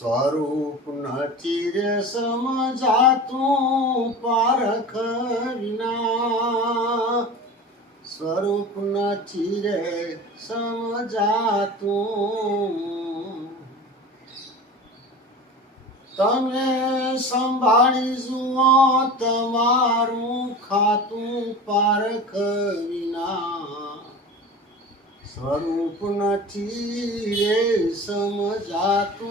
સ્વરૂપ નથી રે સમજાતું પારખ વિના, સ્વરૂપ નથી રે સમજાતું. તમે સંભાળી જુઓ તમારું ખાતું પારખ વિના, સ્વરૂપ નથી રે સમજાતું.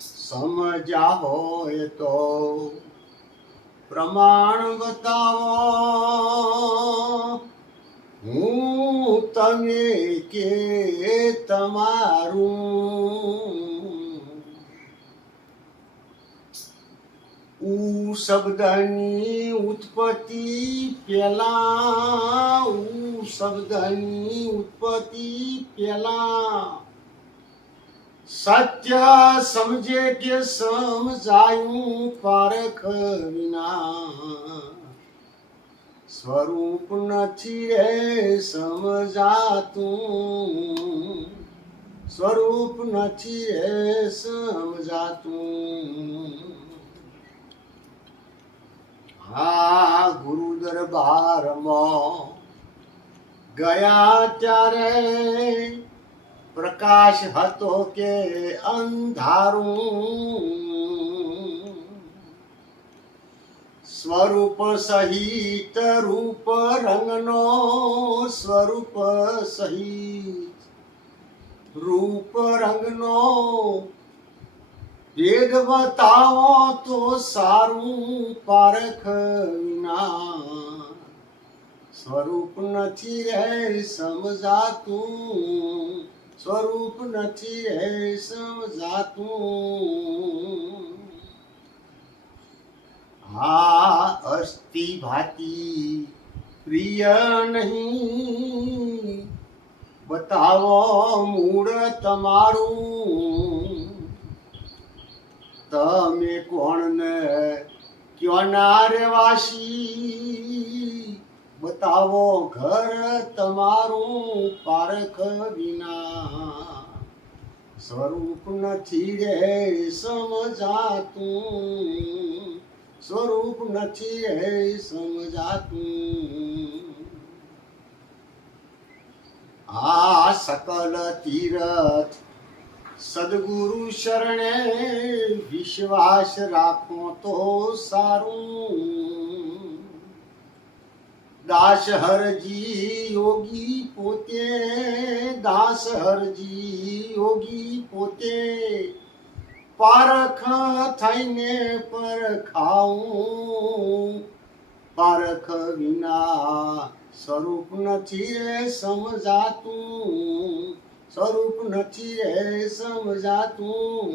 સમજ્યા હોય તો પ્રમાણ બતાવો, હું તમે કે તમારું. ઉ શબ્દની ઉત્પત્તિ પહેલા, ઉ શબ્દની ઉત્પત્તિ પહેલા સત્ય સમજે કે સમજાયું પારખ વિના, સ્વરૂપ નથી રે સમજાતું, સ્વરૂપ નથી રે સમજાતું. હા ગુરુ દરબારમાં ગયા ત્યારે પ્રકાશ હતો કે અંધારું, સ્વરૂપ સહિત રૂપ રંગનો, સ્વરૂપ સહિત રૂપ રંગનો ભેદ બતાવો તો સારું પારખ વિના, સ્વરૂપ નથી રે સમજાતું, સ્વરૂપ નથી રે સમજાતું. હા અસ્થિ ભાતિ પ્રિય નહીં, બતાવો મૂળ તમારું. તમે કોણ ને ક્યોના રહેવાસી, બતાવો ઘર તમારું પારખ વિના, સ્વરૂપ નથી રે સમજાતું, સ્વરૂપ નથી રે સમજાતું. આ સકલ તીરથ સદગુરુ શરણે વિશ્વાસ રાખો તો સારું. દાસ હરજી યોગી પોતે, દાસ હરજી યોગી પોતે પારખ થઈને પરખાવું, પારખ વિના સ્વરૂપ નથી રે સમજાતું, સ્વરૂપ નથી રે સમજાતું.